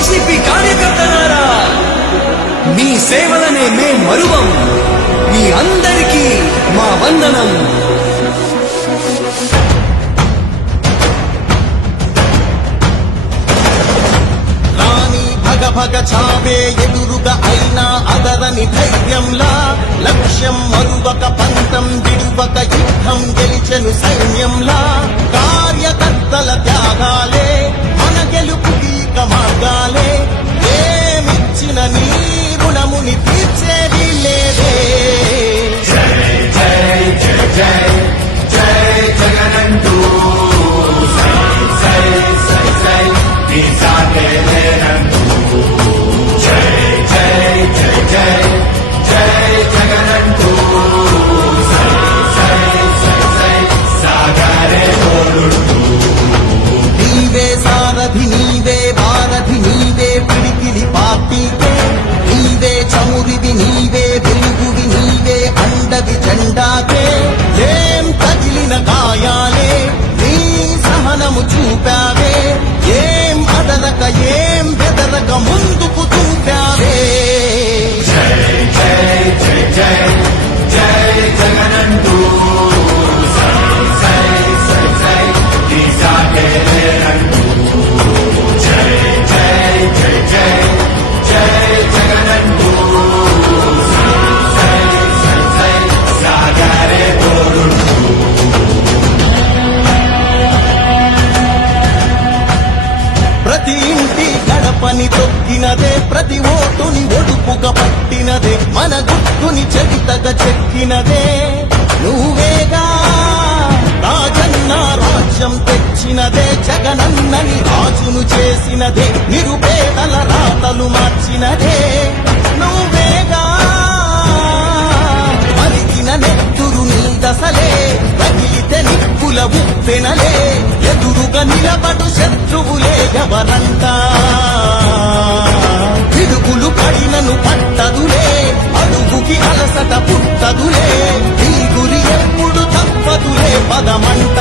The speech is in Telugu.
వైసీపీ కార్యకర్తలారా, మీ సేవలనే మే మరువం. మీ అందరికీ మా వందనం. భగ చావే ఎదురుగా అయినా అదరని ధైర్యంలా, లక్ష్యం మరువక పంతం విడువక యుద్ధం గెలిచెను సైన్యంలా. కార్యకర్తల త్యాగాలే మన గెలుపుకీక మార్గాలే. ఏమిచ్చిన నీ రుణముని తీర్చేది లేదే. జై జై జై జై జై జగనంటూ సై సై సై సై నీ సాగే లేనంటూ. జై జై జై జై జై జగనంటూ సై సై సై సై సాగరే తోడుంటూ. నీవే సారథి నీవే వారధి నీవే పిడికిలి పార్టీకే. నీవే చమురివి నీవే వెలుగువి నీవే అండవి జెండాకే. ఏం తగిలిన గాయాలే నీ సహనము చూపావే. ఏం అదరక ఏం బెదరక ముందుకు చూపావే. జై జై జై జై జై జగనంటూ సై సై సై సై నీ సాగే లేనంటూ. జై జై జై జై జై జగనంటూ సై సై సై సై సాగరే తోడుంటూ. ప్రతి ఇంటి గడపని తొక్కినదే, ప్రతి ఓటుని ఒడుపుగా పట్టినదే, మన గుట్టుని చెవితగా చెక్కినదే నువ్వేగా. రాజన్న రాజ్యం తెచ్చినదే, జగనన్నని రాజును చేసినదే, నిరుపేదల రాతలు మార్చినదే నువ్వేగా. మరిగిన నెత్తురు నీ దశలే, రగిలితే నిప్పుల ఉప్పెనలే. ఎదురుగా నిలబడు శత్రువులే ఎవరంట. పిడుగులు పడినను పట్టదులే, అడుగుకి అలసట పుట్టదులే. ఈ గురి ఎప్పుడు తప్పదులే పదమంట.